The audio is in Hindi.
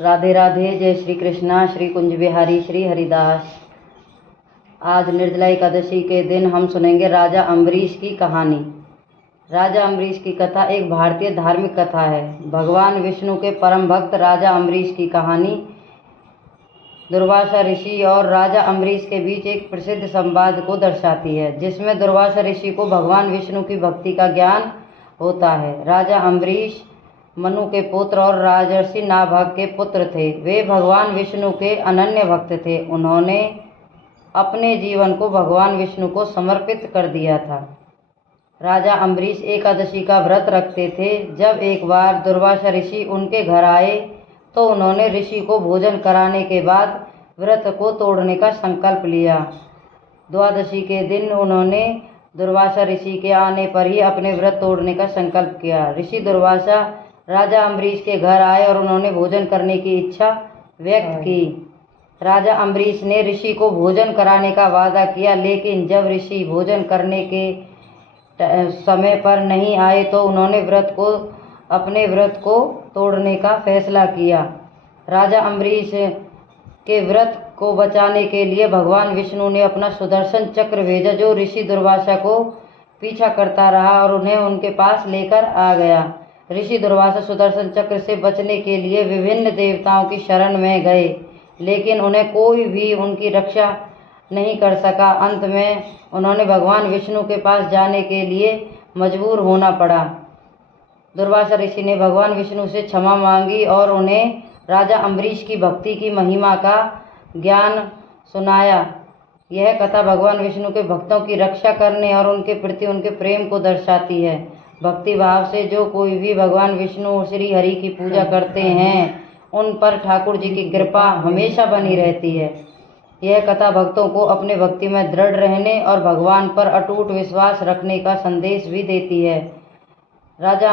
राधे राधे। जय श्री कृष्णा। श्री कुंज बिहारी श्री हरिदास। आज निर्जला एकादशी के दिन हम सुनेंगे राजा अम्बरीश की कहानी। राजा अम्बरीश की कथा एक भारतीय धार्मिक कथा है। भगवान विष्णु के परम भक्त राजा अम्बरीश की कहानी दुर्वासा ऋषि और राजा अम्बरीश के बीच एक प्रसिद्ध संवाद को दर्शाती है, जिसमें दुर्वासा ऋषि को भगवान विष्णु की भक्ति का ज्ञान होता है। राजा अम्बरीश मनु के पुत्र और राजर्षि नाभग के पुत्र थे। वे भगवान विष्णु के अनन्य भक्त थे। उन्होंने अपने जीवन को भगवान विष्णु को समर्पित कर दिया था। राजा अम्बरीश एकादशी का व्रत रखते थे। जब एक बार दुर्वासा ऋषि उनके घर आए तो उन्होंने ऋषि को भोजन कराने के बाद व्रत को तोड़ने का संकल्प लिया। द्वादशी के दिन उन्होंने दुर्वासा ऋषि के आने पर ही अपने व्रत तोड़ने का संकल्प किया। ऋषि दुर्वासा राजा अम्बरीश के घर आए और उन्होंने भोजन करने की इच्छा व्यक्त की। राजा अम्बरीश ने ऋषि को भोजन कराने का वादा किया, लेकिन जब ऋषि भोजन करने के समय पर नहीं आए तो उन्होंने अपने व्रत को तोड़ने का फैसला किया। राजा अम्बरीश के व्रत को बचाने के लिए भगवान विष्णु ने अपना सुदर्शन चक्र भेजा, जो ऋषि दुर्वासा को पीछा करता रहा और उन्हें उनके पास लेकर आ गया। ऋषि दुर्वासा सुदर्शन चक्र से बचने के लिए विभिन्न देवताओं की शरण में गए, लेकिन उन्हें कोई भी उनकी रक्षा नहीं कर सका। अंत में उन्होंने भगवान विष्णु के पास जाने के लिए मजबूर होना पड़ा। दुर्वासा ऋषि ने भगवान विष्णु से क्षमा मांगी और उन्हें राजा अम्बरीश की भक्ति की महिमा का ज्ञान सुनाया। यह कथा भगवान विष्णु के भक्तों की रक्षा करने और उनके प्रति उनके प्रेम को दर्शाती है। भक्ति भाव से जो कोई भी भगवान विष्णु श्री हरि की पूजा करते हैं, उन पर ठाकुर जी की कृपा हमेशा बनी रहती है। यह कथा भक्तों को अपने भक्ति में दृढ़ रहने और भगवान पर अटूट विश्वास रखने का संदेश भी देती है। राजा